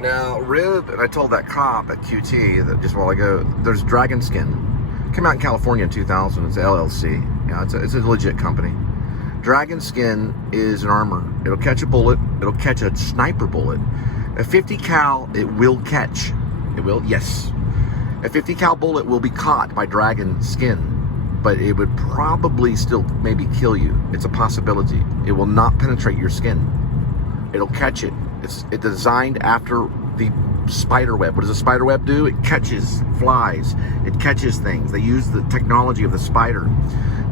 Now, rib, and I told that cop at QT that just a while ago, there's Dragon Skin. Came out in California in 2000. It's LLC. You know, it's a legit company. Dragon Skin is an armor. It'll catch a bullet. It'll catch a sniper bullet. A 50 cal, it will catch. It will, yes. A 50 cal bullet will be caught by Dragon Skin, but it would probably still maybe kill you. It's a possibility. It will not penetrate your skin. It'll catch it. It's designed after the spider web. What does a spider web do? It catches flies. It catches things. They use the technology of the spider.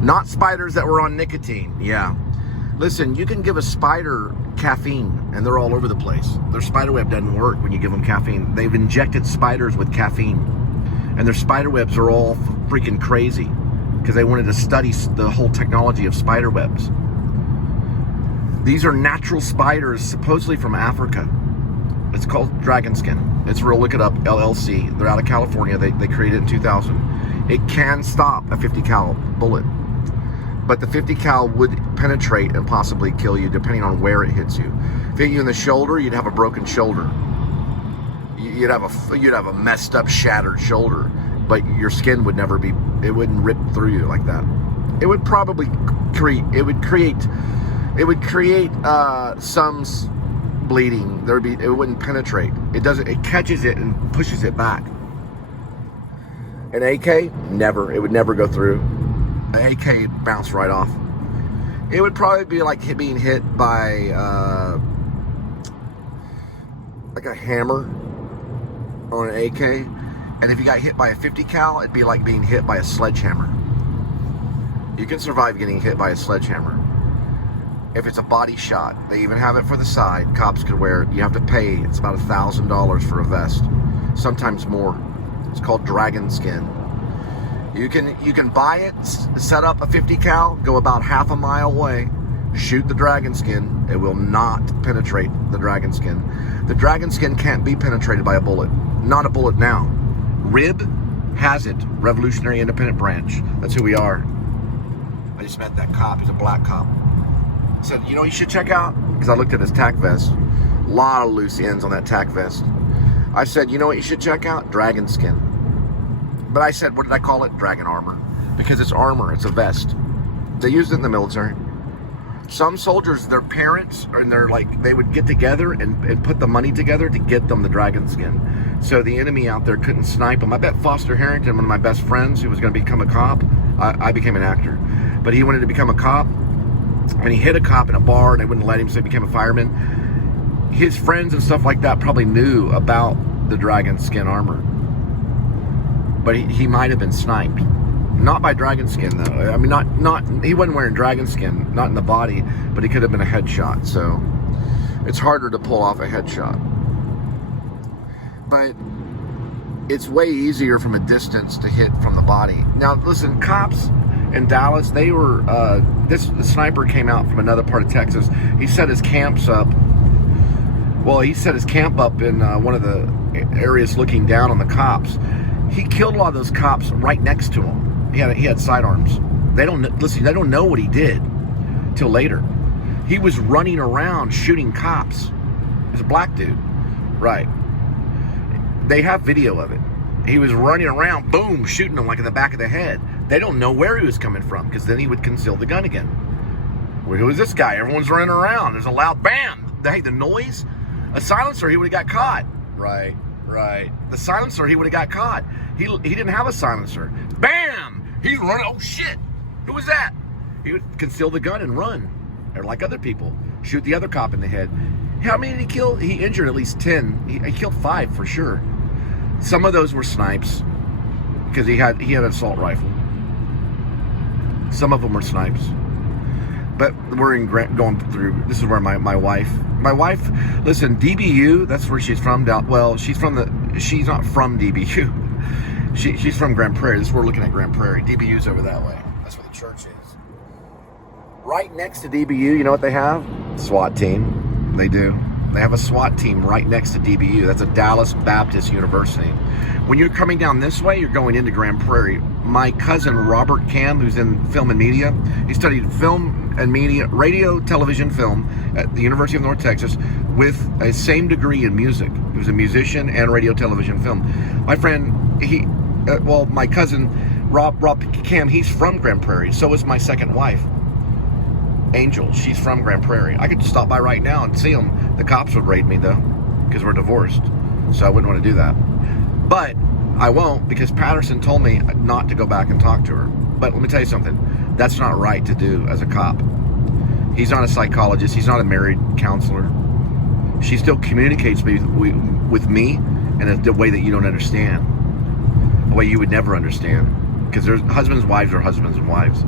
Not spiders that were on nicotine. Yeah. Listen, you can give a spider caffeine and they're all over the place. Their spider web doesn't work when you give them caffeine. They've injected spiders with caffeine and their spider webs are all freaking crazy because they wanted to study the whole technology of spider webs. These are natural spiders, supposedly from Africa. It's called Dragon Skin. It's real, look it up, LLC. They're out of California. They created it in 2000. It can stop a 50 cal bullet. But the 50 cal would penetrate and possibly kill you depending on where it hits you. If it hit you in the shoulder, you'd have a broken shoulder. You'd have a messed up, shattered shoulder. But your skin would never be, it wouldn't rip through you like that. It would probably create some bleeding. It wouldn't penetrate. It catches it and pushes it back. An AK, never. It would never go through. An AK bounced right off. It would probably be like being hit by like a hammer on an AK. And if you got hit by a 50 cal, it'd be like being hit by a sledgehammer. You can survive getting hit by a sledgehammer. If it's a body shot, they even have it for the side. Cops could wear it. You have to pay. It's about $1,000 for a vest, sometimes more. It's called Dragon Skin. You can buy it, set up a 50 cal, go about half a mile away, shoot the Dragon Skin. It will not penetrate the Dragon Skin. The Dragon Skin can't be penetrated by a bullet. Not a bullet now. RIB has it. Revolutionary Independent Branch. That's who we are. I just met that cop. He's a black cop. Said, you know what you should check out? Because I looked at his tack vest. A lot of loose ends on that tack vest. I said, you know what you should check out? Dragon Skin. But I said, what did I call it? Dragon armor. Because it's armor. It's a vest. They used it in the military. Some soldiers, their parents, and they would get together and put the money together to get them the Dragon Skin. So the enemy out there couldn't snipe them. I bet Foster Harrington, one of my best friends who was going to become a cop, I became an actor. But he wanted to become a cop. And he hit a cop in a bar and they wouldn't let him, so he became a fireman. His friends and stuff like that probably knew about the Dragon Skin armor. But he might have been sniped. Not by Dragon Skin though. I mean, he wasn't wearing Dragon Skin, not in the body, but he could have been a headshot. So it's harder to pull off a headshot. But it's way easier from a distance to hit from the body. Now listen, cops in Dallas, they were, the sniper came out from another part of Texas. He set his camps up. Well, he set his camp up in one of the areas looking down on the cops. He killed a lot of those cops right next to him. He had sidearms. They don't know what he did till later. He was running around shooting cops. He's a black dude. Right. They have video of it. He was running around, boom, shooting them like in the back of the head. They don't know where he was coming from because then he would conceal the gun again. Well, who is this guy? Everyone's running around. There's a loud bam. Hey, the noise? A silencer, he would have got caught. Right. The silencer, he would have got caught. He didn't have a silencer. Bam! He's running. Oh, shit. Who was that? He would conceal the gun and run. Or like other people. Shoot the other cop in the head. How many did he kill? He injured at least 10. He killed 5 for sure. Some of those were snipes. Because he had an assault rifle. Some of them were snipes. But we're going through, this is where my wife, listen, DBU, that's where she's from. Well, she's not from DBU. She's from Grand Prairie. This is, we're looking at Grand Prairie. DBU's over that way. That's where the church is. Right next to DBU, you know what they have? SWAT team. They do. They have a SWAT team right next to DBU. That's a Dallas Baptist University. When you're coming down this way, you're going into Grand Prairie. My cousin Robert Cam, who's in film and media, he studied film and media, radio, television, film at the University of North Texas with a same degree in music. He was a musician and radio, television, film. My friend, my cousin, Rob Cam, he's from Grand Prairie. So is my second wife, Angel. She's from Grand Prairie. I could stop by right now and see him. The cops would raid me, though, because we're divorced. So I wouldn't want to do that. But I won't, because Patterson told me not to go back and talk to her. But let me tell you something. That's not right to do as a cop. He's not a psychologist. He's not a married counselor. She still communicates with me in a way that you don't understand. A way you would never understand. Because there's husbands and wives are husbands and wives.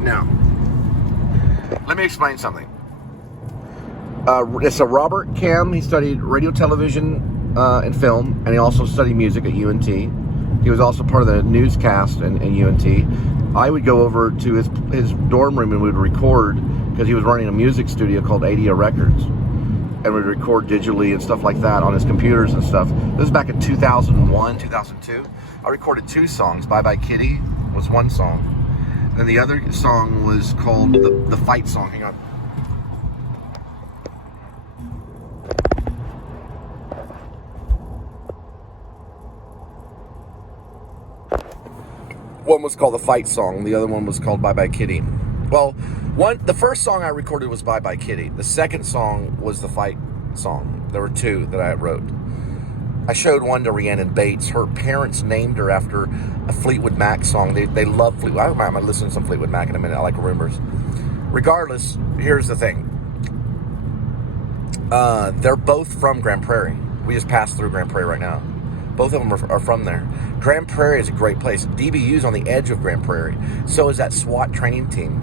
Now, let me explain something. It's a Robert Cam. He studied radio, television, and film. And he also studied music at UNT. He was also part of the newscast in UNT. I would go over to his dorm room and we would record, because he was running a music studio called Adia Records, and we'd record digitally and stuff like that on his computers and stuff. This was back in 2001, 2002. I recorded 2 songs. Bye Bye Kitty was one song, and the other song was called the Fight Song. Hang on. One was called the Fight Song. The other one was called Bye Bye Kitty. Well, the first song I recorded was Bye Bye Kitty. The second song was the Fight Song. There were 2 that I wrote. I showed one to Rhiannon Bates. Her parents named her after a Fleetwood Mac song. They love Fleetwood. I might listen to some Fleetwood Mac in a minute. I like Rumors. Regardless, here's the thing. They're both from Grand Prairie. We just passed through Grand Prairie right now. Both of them are from there. Grand Prairie is a great place. DBU's on the edge of Grand Prairie. So is that SWAT training team.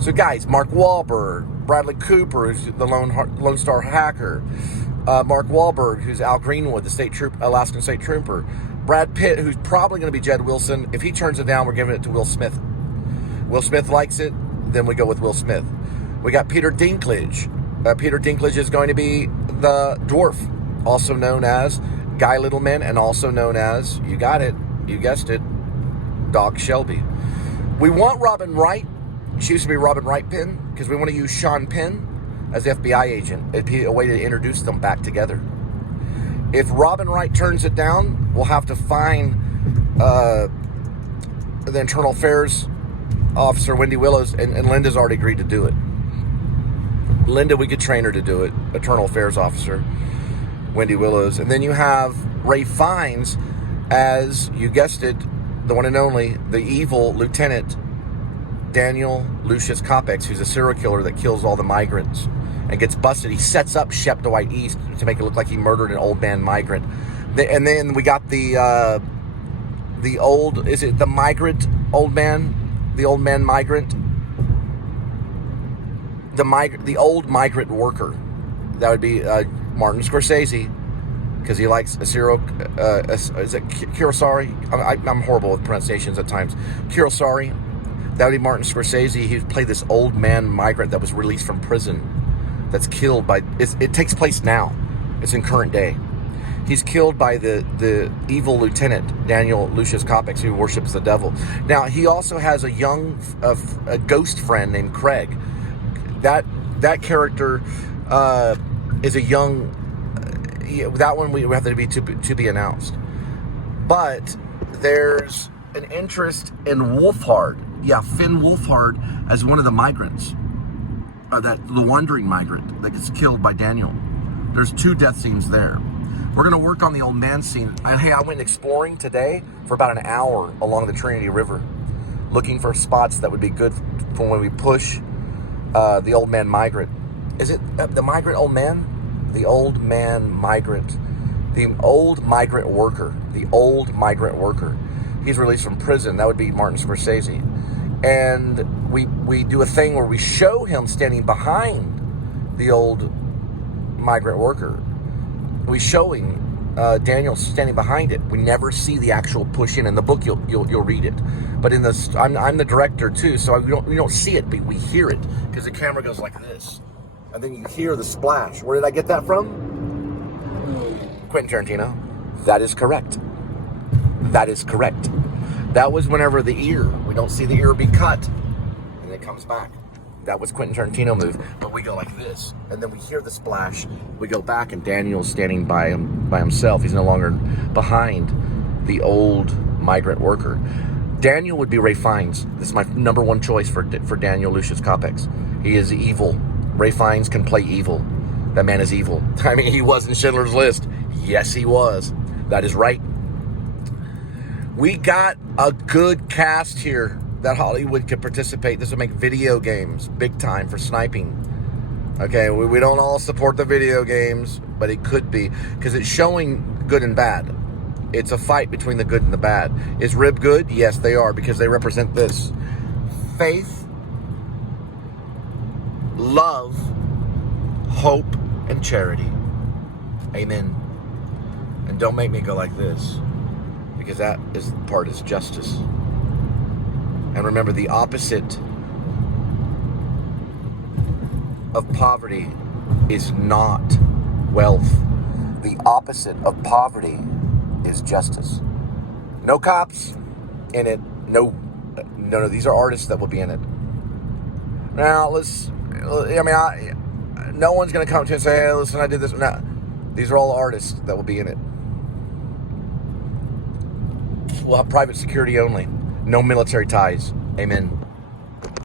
So guys, Mark Wahlberg, Bradley Cooper, who's the Lone Star Hacker, Mark Wahlberg, who's Al Greenwood, the Alaskan State Trooper, Brad Pitt, who's probably going to be Jed Wilson. If he turns it down, we're giving it to Will Smith. Will Smith likes it, then we go with Will Smith. We got Peter Dinklage. Peter Dinklage is going to be the dwarf, also known as Guy Littleman, and also known as, you got it, you guessed it, Doc Shelby. We want Robin Wright. She used to be Robin Wright Penn, because we want to use Sean Penn as the FBI agent. It'd be a way to introduce them back together. If Robin Wright turns it down, we'll have to find the Internal Affairs Officer, Wendy Willows, and Linda's already agreed to do it. Linda, we could train her to do it, Internal Affairs Officer, Wendy Willows. And then you have Ray Fiennes as, you guessed it, the one and only, the evil Lieutenant Daniel Lucius Copex, who's a serial killer that kills all the migrants and gets busted. He sets up Shep Dwight East to make it look like he murdered an old man migrant. And then we got the old, is it the migrant old man? The old man migrant? The old migrant worker. That would be Martin Scorsese, because he likes a serial, is it Kurosari? I'm horrible with pronunciations at times. Kurosari. That would be Martin Scorsese. He played this old man migrant that was released from prison, that's killed by, it takes place now. It's in current day. He's killed by the evil Lieutenant Daniel Lucius Copex, who worships the devil. Now, he also has a ghost friend named Craig. That character is a young, that one we have to be announced. But there's an interest in Wolfhard. Yeah, Finn Wolfhard as one of the migrants, the wandering migrant that gets killed by Daniel. There's 2 death scenes there. We're going to work on the old man scene. Hey, I went exploring today for about an hour along the Trinity River, looking for spots that would be good for when we push the old man migrant. Is it the migrant old man? The old man migrant. The old migrant worker. The old migrant worker. He's released from prison. That would be Martin Scorsese. And we do a thing where we show him standing behind the old migrant worker. We show him Daniel standing behind it. We never see the actual push in the book. You'll read it, but in the I'm the director too, so we don't see it, but we hear it because the camera goes like this, and then you hear the splash. Where did I get that from? Quentin Tarantino. That is correct. That is correct. That was whenever the ear, we don't see the ear be cut, and it comes back. That was Quentin Tarantino move. But we go like this, and then we hear the splash. We go back, and Daniel's standing by himself. He's no longer behind the old migrant worker. Daniel would be Ray Fiennes. This is my number one choice for Daniel Lucius Copex. He is evil. Ray Fiennes can play evil. That man is evil. I mean, he was in Schindler's List. Yes, he was. That is right. We got a good cast here that Hollywood could participate. This would make video games big time for sniping. Okay, we don't all support the video games, but it could be, because it's showing good and bad. It's a fight between the good and the bad. Is Rib good? Yes, they are, because they represent this: faith, love, hope, and charity. Amen. And don't make me go like this, because that is part is justice. And remember, the opposite of poverty is not wealth. The opposite of poverty is justice. No cops in it. No. These are artists that will be in it. Now, no one's going to come to and say, hey, listen, I did this. No. These are all artists that will be in it. We'll have private security only. No military ties. Amen.